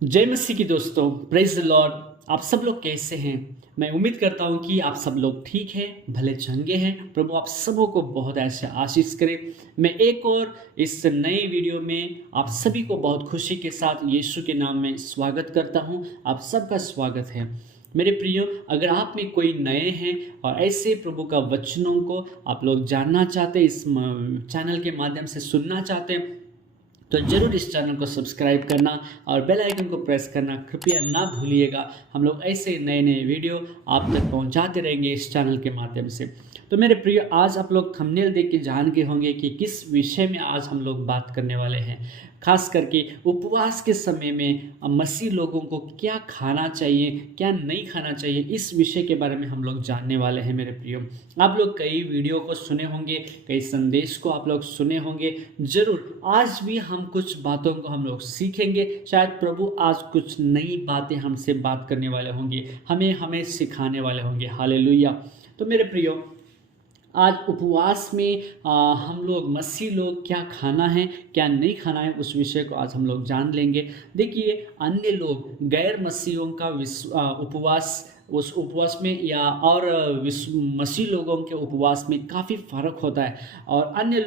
जय मसीह की दोस्तों, प्रेज द लॉर्ड। आप सब लोग कैसे हैं? मैं उम्मीद करता हूं कि आप सब लोग ठीक हैं, भले चंगे हैं। प्रभु आप सबों को बहुत ऐसे आशीष करे। मैं एक और इस नए वीडियो में आप सभी को बहुत खुशी के साथ यीशु के नाम में स्वागत करता हूं। आप सबका स्वागत है मेरे प्रियो। अगर आप में कोई नए हैं और ऐसे प्रभु का वचनों को आप लोग जानना चाहते, इस चैनल के माध्यम से सुनना चाहते हैं, तो जरूर इस चैनल को सब्सक्राइब करना और बेल आइकन को प्रेस करना कृपया ना भूलिएगा। हम लोग ऐसे नए नए वीडियो आप तक पहुंचाते रहेंगे इस चैनल के माध्यम से। तो मेरे प्रिय, आज आप लोग थंबनेल देख के जान के होंगे कि किस विषय में आज हम लोग बात करने वाले हैं। खास करके उपवास के समय में मसीह लोगों को क्या खाना चाहिए, क्या नहीं खाना चाहिए, इस विषय के बारे में हम लोग जानने वाले हैं मेरे प्रियो। आप लोग कई वीडियो को सुने होंगे, कई संदेश को आप लोग सुने होंगे। जरूर आज भी हम कुछ बातों को हम लोग सीखेंगे। शायद प्रभु आज कुछ नई बातें हमसे बात करने वाले होंगे, हमें हमें सिखाने वाले होंगे। हालेलुया। तो मेरे प्रियो, आज उपवास में हम लोग मसीह लोग क्या खाना है, क्या नहीं खाना है, उस विषय को आज हम लोग जान लेंगे। देखिए, अन्य लोग गैर मसीहों का उपवास, उस उपवास में या और मसीह लोगों के उपवास में काफ़ी फ़र्क होता है। और अन्य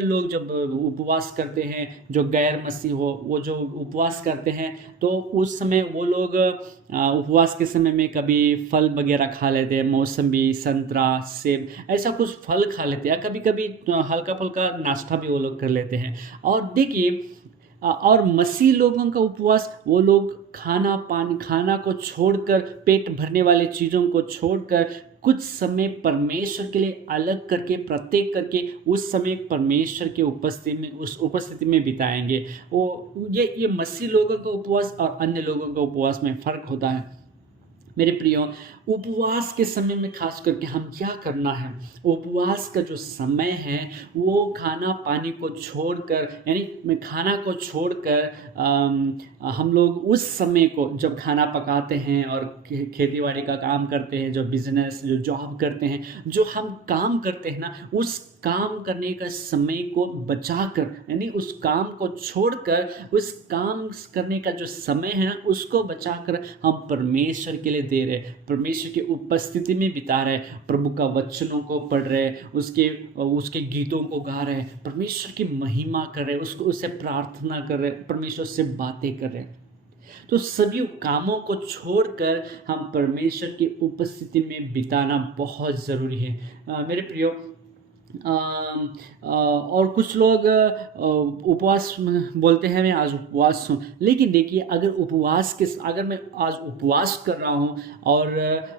लोग जब उपवास करते हैं, जो गैर मसीह हो, वो जो उपवास करते हैं, तो उस समय वो लोग उपवास के समय में कभी फल वगैरह खा लेते हैं, मौसम्बी, संतरा, सेब, ऐसा कुछ फल खा लेते हैं। कभी कभी हल्का फुल्का नाश्ता भी वो लोग कर लेते हैं। और देखिए, और मसीह लोगों का उपवास, वो लोग खाना को छोड़कर, पेट भरने वाले चीज़ों को छोड़कर कुछ समय परमेश्वर के लिए अलग करके, प्रत्येक करके, उस समय परमेश्वर के उपस्थिति में बिताएंगे। वो ये मसीह लोगों का उपवास और अन्य लोगों का उपवास में फ़र्क होता है मेरे प्रियो। उपवास के समय में खास करके हम क्या करना है, उपवास का जो समय है वो खाना पानी को छोड़कर, यानी मैं खाना को छोड़कर हम लोग उस समय को, जब खाना पकाते हैं और खेती बाड़ी का काम करते हैं, जो बिजनेस, जो जॉब करते हैं, जो हम काम करते हैं ना, उस काम करने का समय को बचाकर, यानी उस काम को छोड़कर, उस काम करने का जो समय है ना, उसको बचाकर हम परमेश्वर के लिए दे रहे, परमेश्वर की उपस्थिति में बिता रहे, प्रभु का वचनों को पढ़ रहे, उसके उसके गीतों को गा रहे, परमेश्वर की महिमा कर रहे, उससे प्रार्थना कर रहे, परमेश्वर से बातें कर रहे। तो सभी कामों को छोड़कर हम परमेश्वर की उपस्थिति में बिताना बहुत ज़रूरी है मेरे प्रियो। और कुछ लोग उपवास बोलते हैं, मैं आज उपवास हूँ। लेकिन देखिए, अगर मैं आज उपवास कर रहा हूँ और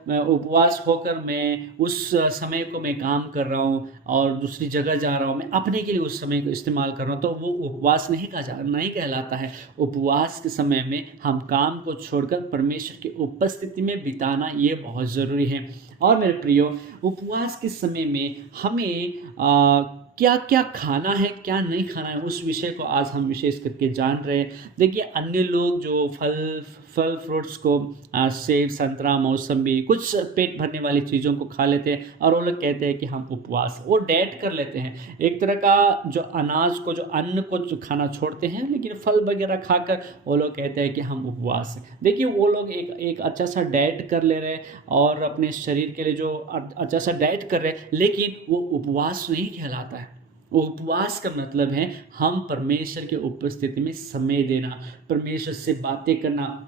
मैं उपवास होकर मैं उस समय को मैं काम कर रहा हूँ और दूसरी जगह जा रहा हूँ, मैं अपने के लिए उस समय को इस्तेमाल कर रहा हूँ, तो वो उपवास नहीं कहलाता है। उपवास के समय में हम काम को छोड़कर परमेश्वर की उपस्थिति में बिताना ये बहुत ज़रूरी है। और मेरे प्रियो, उपवास के समय में हमें क्या क्या खाना है, क्या नहीं खाना है, उस विषय को आज हम विशेष करके जान रहे हैं। देखिए, अन्य लोग जो फल फ्रूट्स को, सेब, संतरा, मौसम्बी, कुछ पेट भरने वाली चीज़ों को खा लेते हैं और वो लोग कहते हैं कि हम उपवास, वो डाइट कर लेते हैं। एक तरह का जो अन्न को जो खाना छोड़ते हैं, लेकिन फल वगैरह खाकर वो लोग कहते हैं कि हम उपवास हैं। देखिए, वो लोग एक अच्छा सा डाइट कर ले रहे हैं और अपने शरीर के लिए जो अच्छा सा डाइट कर रहे हैं, लेकिन वो उपवास नहीं कहलाता है। उपवास का मतलब है हम परमेश्वर की उपस्थिति में समय देना, परमेश्वर से बातें करना।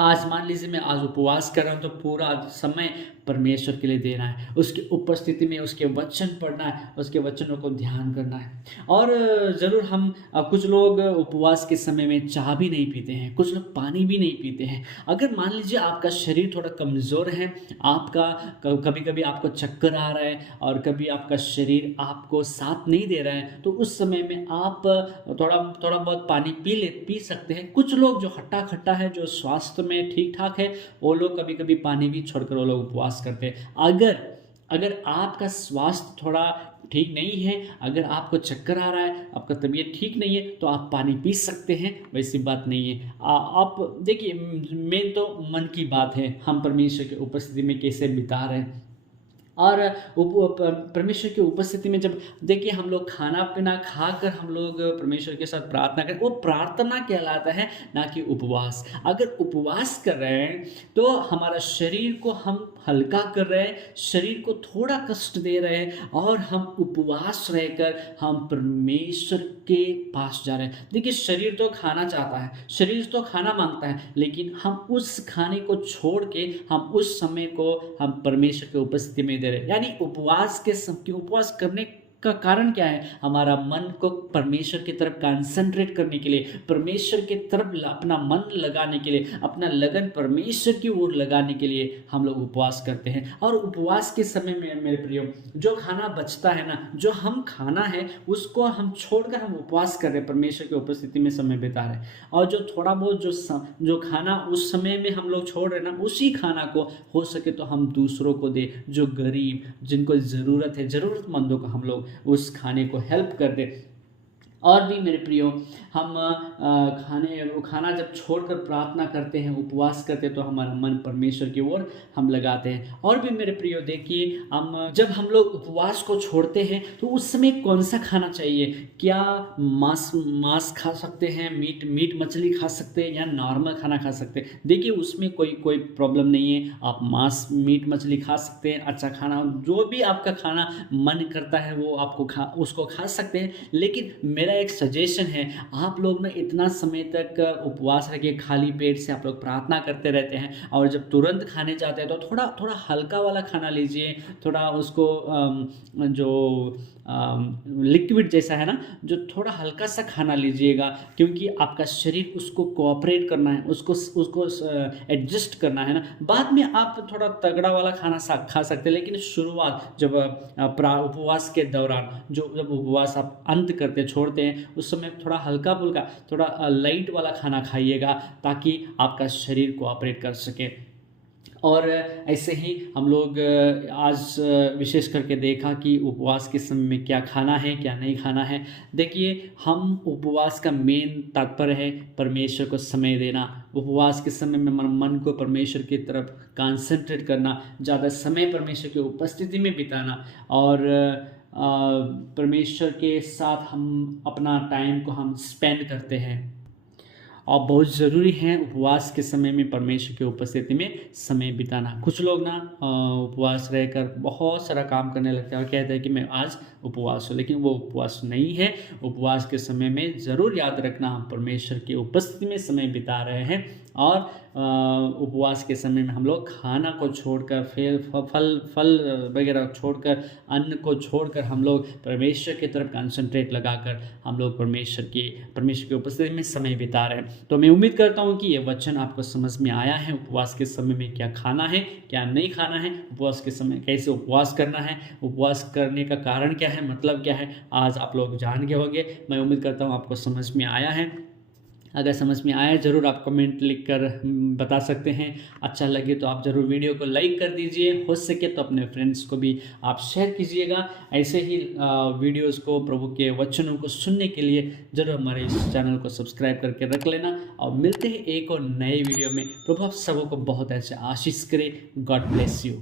आज मान लीजिए मैं आज उपवास कर रहा हूँ, तो पूरा समय परमेश्वर के लिए देना है, उसकी उपस्थिति में उसके वचन पढ़ना है, उसके वचनों को ध्यान करना है। और ज़रूर हम कुछ लोग उपवास के समय में चाय भी नहीं पीते हैं, कुछ लोग पानी भी नहीं पीते हैं। अगर मान लीजिए आपका शरीर थोड़ा कमज़ोर है, आपका कभी कभी आपको चक्कर आ रहा है और कभी आपका शरीर आपको साथ नहीं दे रहा है, तो उस समय में आप थोड़ा थोड़ा बहुत पानी पी सकते हैं। कुछ लोग जो हट्टा खट्टा है, जो स्वास्थ्य में ठीक ठाक है, वो लोग कभी कभी पानी भी छोड़कर वो लोग उपवास करते हैं। अगर आपका स्वास्थ्य थोड़ा ठीक नहीं है, अगर आपको चक्कर आ रहा है, आपका तबीयत ठीक नहीं है, तो आप पानी पी सकते हैं, वैसी बात नहीं है। आप देखिए, मेन तो मन की बात है, हम परमेश्वर की उपस्थिति में कैसे बिता रहे हैं। और परमेश्वर की उपस्थिति में जब देखिए हम लोग खाना पीना खाकर हम लोग परमेश्वर के साथ प्रार्थना करें, वो प्रार्थना कहलाता है, ना कि उपवास। अगर उपवास कर रहे हैं तो हमारा शरीर को हम हल्का कर रहे हैं, शरीर को थोड़ा कष्ट दे रहे हैं, और हम उपवास रहकर हम परमेश्वर के पास जा रहे हैं। देखिए शरीर तो खाना चाहता है, शरीर तो खाना मांगता है, लेकिन हम उस खाने को छोड़ के हम उस समय को हम परमेश्वर के उपस्थिति में दे रहे हैं। यानी उपवास करने का कारण क्या है? हमारा मन को परमेश्वर की तरफ कंसंट्रेट करने के लिए, परमेश्वर की तरफ अपना मन लगाने के लिए, अपना लगन परमेश्वर की ओर लगाने के लिए हम लोग उपवास करते हैं। और उपवास के समय में मेरे प्रियो, जो खाना बचता है ना, जो हम खाना है उसको हम छोड़कर हम उपवास कर रहे हैं, परमेश्वर की उपस्थिति में समय बिता रहे हैं। और जो थोड़ा बहुत जो खाना उस समय में हम लोग छोड़ रहे हैं ना, उसी खाना को हो सके तो हम दूसरों को दे, जो गरीब, जिनको ज़रूरत है, ज़रूरतमंदों को हम लोग उस खाने को हेल्प कर दे। और भी मेरे प्रियो, हम खाना जब छोड़कर प्रार्थना करते हैं, उपवास करते हैं, तो हमारा मन परमेश्वर की ओर हम लगाते हैं। और भी मेरे प्रियो देखिए, जब हम लोग उपवास को छोड़ते हैं तो उस समय कौन सा खाना चाहिए? क्या मांस खा सकते हैं, मीट मछली खा सकते हैं, या नॉर्मल खाना खा सकते हैं? देखिए उसमें कोई प्रॉब्लम नहीं है, आप मांस मीट मछली खा सकते हैं, अच्छा खाना जो भी आपका खाना मन करता है वो आपको उसको खा सकते हैं। लेकिन मेरा एक सजेशन है, आप लोग ना इतना समय तक उपवास रखिए, खाली पेट से आप लोग प्रार्थना करते रहते हैं, और जब तुरंत खाने जाते हैं तो थोड़ा हल्का वाला खाना लीजिए, थोड़ा उसको जो लिक्विड जैसा है ना, जो थोड़ा हल्का सा खाना लीजिएगा, क्योंकि आपका शरीर उसको कोऑपरेट करना है, उसको एडजस्ट करना है ना। बाद में आप थोड़ा तगड़ा वाला खाना खा सकते हैं, लेकिन शुरुआत जब उपवास के दौरान, जब उपवास आप अंत करते छोड़ते हैं, उस समय थोड़ा हल्का फुल्का, थोड़ा लाइट वाला खाना खाइएगा, ताकि आपका शरीर कोऑपरेट कर सके। और ऐसे ही हम लोग आज विशेष करके देखा कि उपवास के समय में क्या खाना है, क्या नहीं खाना है। देखिए हम उपवास का मेन तात्पर्य है परमेश्वर को समय देना। उपवास के समय में मन को परमेश्वर की तरफ कंसंट्रेट करना, ज़्यादा समय परमेश्वर की उपस्थिति में बिताना, और परमेश्वर के साथ हम अपना टाइम को हम स्पेंड करते हैं। और बहुत ज़रूरी है उपवास के समय में परमेश्वर की उपस्थिति में समय बिताना। कुछ लोग ना उपवास रहकर बहुत सारा काम करने लगते हैं और कहते हैं कि मैं आज उपवास हूँ, लेकिन वो उपवास नहीं है। उपवास के समय में ज़रूर याद रखना, हम परमेश्वर की उपस्थिति में समय बिता रहे हैं, और उपवास के समय में हम लोग खाना को छोड़कर, फिर फल वगैरह छोड़कर, अन्न को छोड़कर हम लोग परमेश्वर की तरफ कंसंट्रेट लगाकर हम लोग परमेश्वर की उपस्थिति में समय बिता रहे हैं। तो मैं उम्मीद करता हूँ कि ये वचन आपको समझ में आया है। उपवास के समय में क्या खाना है, क्या नहीं खाना है, उपवास के समय कैसे उपवास करना है, उपवास करने का कारण क्या है, मतलब क्या है, आज आप लोग जान गए होंगे। मैं उम्मीद करता हूँ आपको समझ में आया है। अगर समझ में आया ज़रूर आप कमेंट लिख कर बता सकते हैं। अच्छा लगे तो आप ज़रूर वीडियो को लाइक कर दीजिए, हो सके तो अपने फ्रेंड्स को भी आप शेयर कीजिएगा। ऐसे ही वीडियोस को, प्रभु के वचनों को सुनने के लिए ज़रूर हमारे इस चैनल को सब्सक्राइब करके रख लेना। और मिलते हैं एक और नए वीडियो में। प्रभु आप सबों को बहुत ऐसे आशीष करे। God bless you.